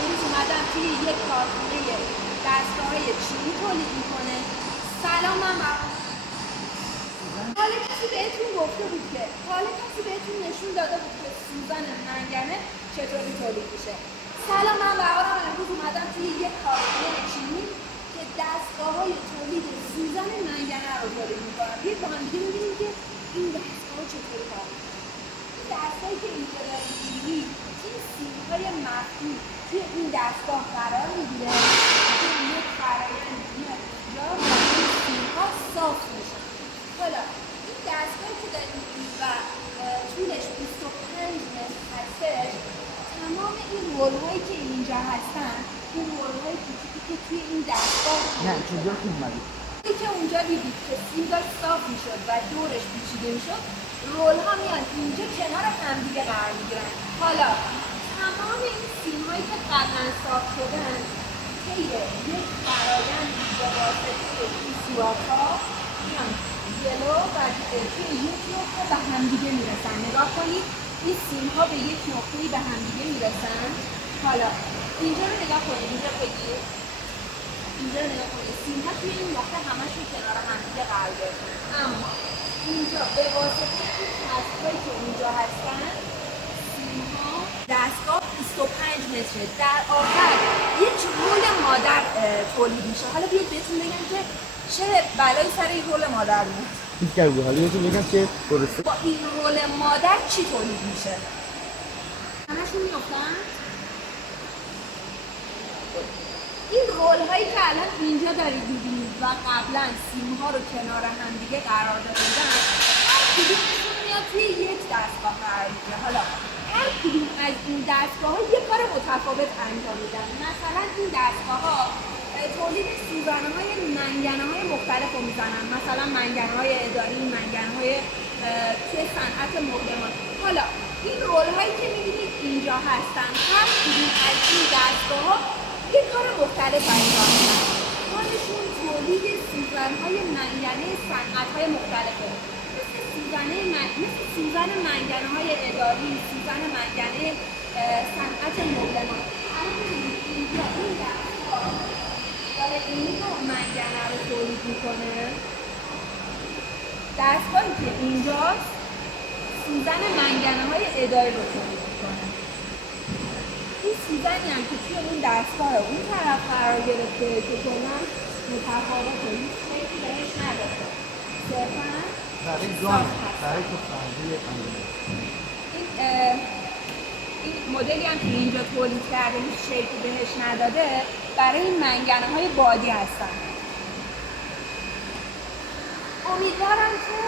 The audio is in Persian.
امروز اومدم توی یک کارخونه دستگاه‌های چینی تولید میکنه. سلام حالا کسی بهتون گفته بود که کسی بهتون نشون داده بود که سوزن منگنه چطوری تولید میشه؟ سلام، من بهارم. امروز اومدم توی یک کارخونه چینی که دستگاه‌های تولید سوزن منگنه رو تولید میکنن. بیاید با هم دیگه ببینیم که این دستگاه چطوری کار میکنه. این دستگاهی که اینجا دارید می‌بینید، این سیم‌های مخفی توی این دستگاه قرار میگیره که یک فرآیند میاد اینجا و این سیم‌ها صاف میشه. حالا این دستگاهی که دارید می‌بینید و طولش 25 متر هستش، تمام این رول‌هایی که اینجا هستن، این رول‌های کوچیکی که توی این دستگاه نه کجا اومدی؟ که اونجا دیدید که سیم داشت صاف میشد و دورش پیچیده میشد، رول ها میان اینجا کنار همدیگه قرار میگیرن. حالا تمام این سیم هایی که قبلا صاف شدن طی یک فرآیند به واسطه این سوراخ ها میان جلو و توی یک نقطه به همدیگه میرسن. نگاه کنید، این سیم ها به یک نقطه‌ای به همدیگه میرسن. حالا اینجا رو نگاه کنید، اینجا بگید، اینجا نگاه کنید، سیم ها توی این نقطه همشون کنار همدیگه قرار گرفتن، اما اینجا به واسطه این چسب‌هایی که اینجا هستن، سیم ها دستگاه 25 متره. در آخر یک رول مادر تولید میشه. حالا بیاید بهتون بگم که چه بلایی سر این رول مادر میاد. هیچ کاری حالا بهتون بگم که درسته. با این رول مادر چی تولید میشه؟ همشون میافتن. این رول هایی که الان اینجا دارید میبینید و قبلا سیم ها رو کنار هم دیگه قرار داده بودن، هر کدومشون میاد توی یک دستگاه قرار میگیره. حالا هر کدوم از این دستگاه ها یک کار متفاوت انجام میدن. مثلا این دستگاه ها تولید سوزنه های منگنه های مختلف رو میزنن، مثلا منگنه های اداری، منگنه های توی صنعت مهمات. حالا این رول هایی که میبینید اینجا هستن، هر کدوم از این دستگاه ها یک کار مختلف انجام میدن. کارشون تولید سوزن‌های منگنه صنعت‌های مختلفه، مثل سوزن منگنه‌های اداری، سوزن منگنه صنعت مبلمان. اینجا این دستگاه داره این نوع منگنه رو تولید میکنه. دستگاهی که اینجاست سوزن منگنه‌های اداری رو تولید میکنه. این سوزنی هم که توی اون دستگاه اون طرف قرار گرفته که کلا متفاوته، هیچ شکلی بهش نداده، صرفا برای جان برای تفاهمی این مدلی هم که اینجا تولید کرده هیچ شکلی بهش نداده، برای این منگنه های بادی هستن. امیدوارم که